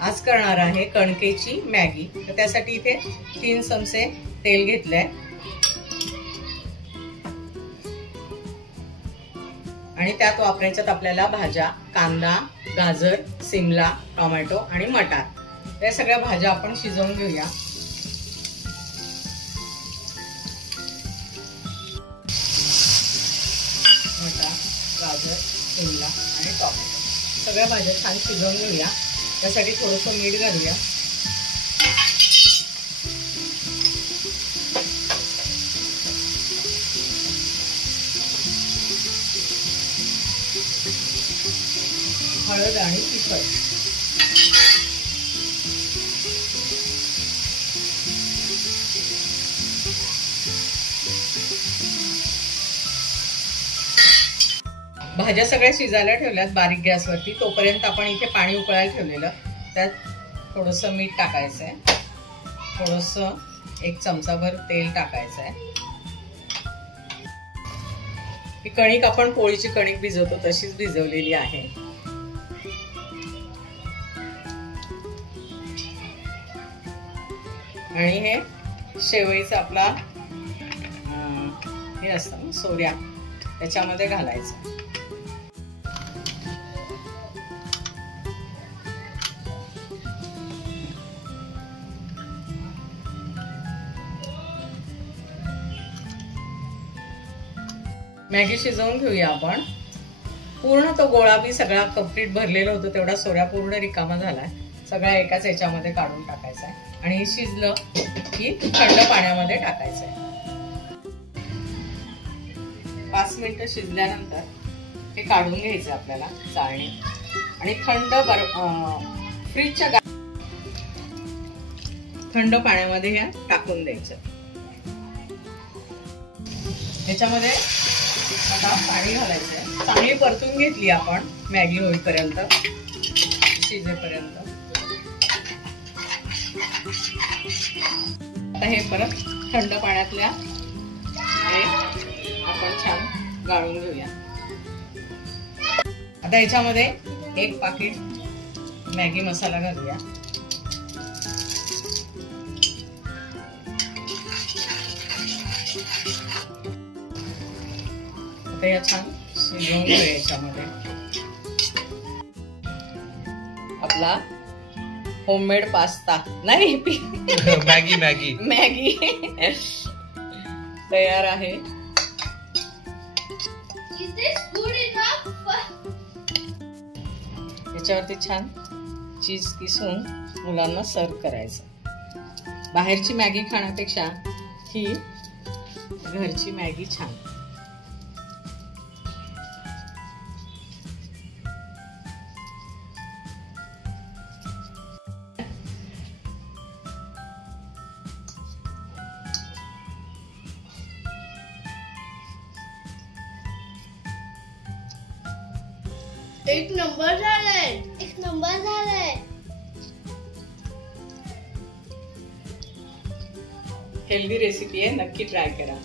आज करणार आहे कणकेची मॅगी। तर त्यासाठी इथे 3 चमचे तेल घेतलंय आणि त्यात वापरायच्यात आपल्याला भाज्या, कांदा, गाजर, सिमला, टोमॅटो आणि मटार। या सगळ्या भाज्या आपण शिजवून घेऊया। मटार, गाजर, सिमला आणि टोमॅटो सगळ्या भाज्या छान शिजवून घेऊया। त्यासाठी थोडंसं मीठ घालूया। हळद आणि तिखट। भाज्या सगळ्या शिजायला ठेवल्यात बारीक गॅसवरती। तोपर्यंत आपण इथे पाणी उकळायला ठेवलेलं, त्यात थोडंसं मीठ टाकायचंय, थोडंसं 1 चमचाभर तेल टाकायचंय। ही कणिक आपण पोळीची कणिक भिजवतो तशीच भिजवलेली आहे। आणि हे शेवईचा आपला हे असतं ना सोऱ्या, त्याच्यामध्ये घालायचं। मॅगी शिजवून घेऊया आपण। पूर्ण तो गोळा बी सगळा कंप्लीट भरलेला होतं, तेवढा सोऱ्या पूर्ण रिकामा झालाय। सगळा एकाच याच्यामध्ये काढून टाकायचा आहे आणि शिजलं की थंड पाण्यामध्ये टाकायचंय। 5 मिनिटं शिजल्यानंतर हे काढून घ्यायचं आपल्याला चाळणी आणि थंड पाण्यामध्ये हे टाकून द्यायचं। ह्याच्यामध्ये आता पाणी घालायचंय। चांगली परतून घेतली आपण मॅगी होईपर्यंत, शिजेपर्यंत। आता हे परत थंड पाण्यातल्या हे आपण छान गाळून घेऊया। आता याच्यामध्ये 1 पाकिट मॅगी मसाला घालूया। आता या छान शिजवून घेऊया। याच्यामध्ये आपला होममेड पास्ता नाही मॅगी तयार आहे। याच्यावरती छान चीज किसून मुलांना सर्व करायचं। बाहेरची मॅगी खाण्यापेक्षा ही घरची मॅगी छान। एक नंबर झालाय। हेल्दी रेसिपी आहे, नक्की ट्राय करा।